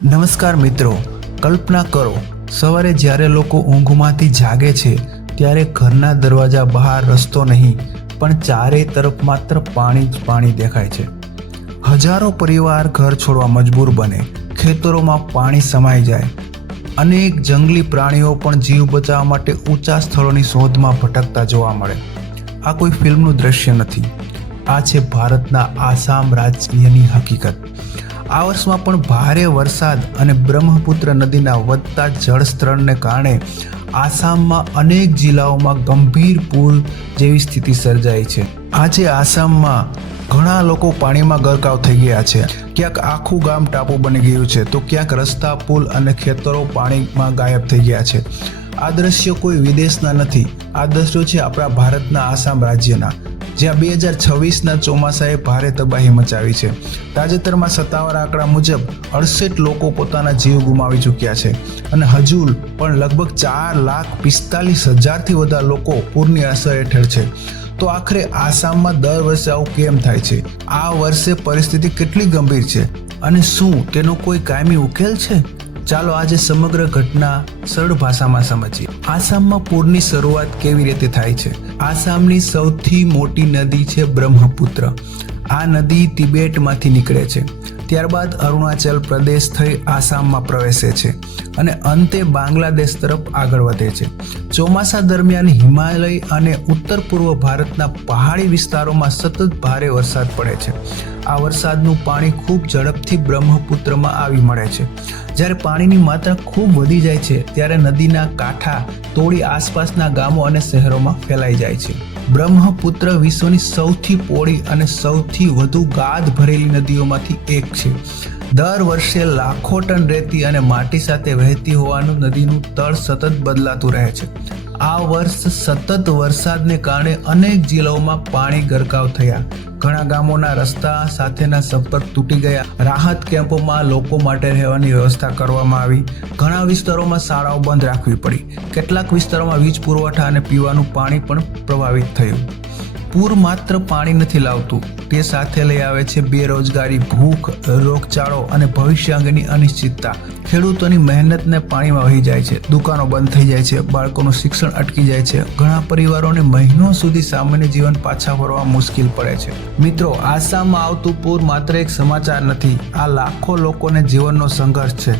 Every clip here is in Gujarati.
નમસ્કાર મિત્રો, કલ્પના કરો સવારે જ્યારે લોકો ઊંઘમાંથી જાગે છે ત્યારે ઘરના દરવાજા બહાર રસ્તો નહીં પણ ચારેય તરફ માત્ર પાણી જ પાણી દેખાય છે। હજારો પરિવાર ઘર છોડવા મજબૂર બને, ખેતરોમાં પાણી સમાઈ જાય, અનેક જંગલી પ્રાણીઓ પણ જીવ બચાવવા માટે ઊંચા સ્થળોની શોધમાં ભટકતા જોવા મળે। આ કોઈ ફિલ્મનું દ્રશ્ય નથી, આ છે ભારતના આસામ રાજ્યની હકીકત। આ વર્ષમાં પણ ભારે વરસાદ અને બ્રહ્મપુત્ર નદીના વધતા જળસ્તરને કારણે આસામમાં અનેક જિલ્લાઓમાં ગંભીર પૂર જેવી સ્થિતિ સર્જાઈ છે। આજે આસામમાં ઘણા લોકો પાણીમાં ગરકાવ થઈ ગયા છે। ક્યાંક આખું ગામ ટાપુ બની ગયું છે તો ક્યાંક રસ્તા, પુલ અને ખેતરો પાણીમાં ગાયબ થઈ ગયા છે। આ દ્રશ્યો કોઈ વિદેશના નથી, આ દ્રશ્યો છે આપણા ભારતના આસામ રાજ્યના, જ્યાં 2026ના ચોમાસાએ ભારે તબાહી મચાવી છે। તાજેતરમાં સત્તાવાર આંકડા મુજબ 68 લોકો પોતાના જીવ ગુમાવી ચૂક્યા છે અને હજુ પણ લગભગ 4,45,000થી વધુ લોકો પૂરની અસર હેઠળ છે। તો આખરે આસામમાં દર વર્ષે આવું કેમ થાય છે? આ વર્ષે પરિસ્થિતિ કેટલી ગંભીર છે અને શું તેનો કોઈ કાયમી ઉકેલ છે? ચાલો આજે સમગ્ર ઘટના સરળ ભાષામાં સમજીએ। આસામમાં પૂરની શરૂઆત કેવી રીતે થાય છે? આસામની સૌથી મોટી નદી છે બ્રહ્મપુત્ર। આ નદી તિબેટમાંથી નીકળે છે, ત્યારબાદ અરુણાચલ પ્રદેશ થઈ આસામમાં પ્રવેશે છે અને અંતે બાંગ્લાદેશ તરફ આગળ વધે છે। ચોમાસા દરમિયાન હિમાલય અને ઉત્તર પૂર્વ ભારતના પહાડી વિસ્તારોમાં સતત ભારે વરસાદ પડે છે। આ વરસાદનું પાણી ખૂબ ઝડપથી બ્રહ્મપુત્રમાં આવી મળે છે। જ્યારે પાણીની માત્રા ખૂબ વધી જાય છે ત્યારે નદીના કાંઠા તોડી આસપાસના ગામો અને શહેરોમાં ફેલાઈ જાય છે। બ્રહ્મપુત્ર વિશ્વની સૌથી પહોળી અને સૌથી વધુ ગાદ ભરેલી નદીઓમાંથી એક છે। દર વર્ષે લાખો ટન રેતી અને માટી સાથે વહેતી હોવાનું નદીનું તળ સતત બદલાતું રહે છે। આ વર્ષ સતત વરસાદને કારણે અનેક જિલ્લાઓમાં પાણી ગરકાવ થયા, ઘણા ગામોના રસ્તા સાથેના સંપર્ક તૂટી ગયા, રાહત કેમ્પોમાં લોકો માટે રહેવાની વ્યવસ્થા કરવામાં આવી, ઘણા વિસ્તારોમાં શાળાઓ બંધ રાખવી પડી, કેટલાક વિસ્તારોમાં વીજ પુરવઠા અને પીવાનું પાણી પણ પ્રભાવિત થયું। પૂર માત્ર પાણી નથી લાવતું, તે સાથે લઈ આવે છે બેરોજગારી, ભૂખ, રોગચાળો અને ભવિષ્ય અંગેની અનિશ્ચિતતા। ખેડૂતોની મહેનતને પાણીમાં વહી જાય છે, દુકાનો બંધ થઈ જાય છે, બાળકોનું શિક્ષણ અટકી જાય છે, ઘણા પરિવારોને મહિનો સુધી સામાન્ય જીવન પાછા વળવા મુશ્કેલ પડે છે। મિત્રો, આસામમાં આવતું પૂર માત્ર એક સમાચાર નથી, આ લાખો લોકોને જીવનનો સંઘર્ષ છે।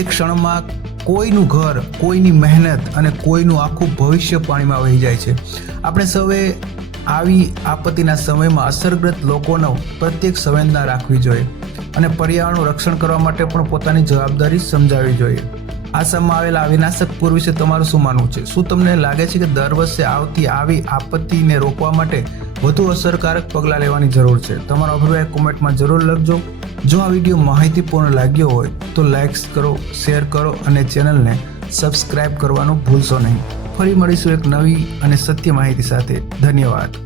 એક ક્ષણમાં કોઈનું ઘર, કોઈની મહેનત અને કોઈનું આખું ભવિષ્ય પાણીમાં વહી જાય છે। આપણે સૌએ આવી આપત્તિના સમયમાં અસરગ્રસ્ત લોકોનો પ્રત્યેક સંવેદના રાખવી જોઈએ અને પર્યાવરણનું રક્ષણ કરવા માટે પણ પોતાની જવાબદારી સમજાવવી જોઈએ। આસામમાં આવેલા વિનાશક પૂર વિશે તમારું શું માનવું છે? શું તમને લાગે છે કે દર વર્ષે આવતી આવી આપત્તિને રોકવા માટે વધુ અસરકારક પગલાં લેવાની જરૂર છે? તમારો અભિપ્રાય કોમેન્ટમાં જરૂર લખજો। જો આ વિડીયો માહિતીપૂર્ણ લાગ્યો હોય તો લાઇક કરો, શેર કરો અને ચેનલને સબસ્ક્રાઇબ કરવાનું ભૂલશો નહીં। ફરી મળીશું એક નવી અને સત્ય માહિતી સાથે। ધન્યવાદ।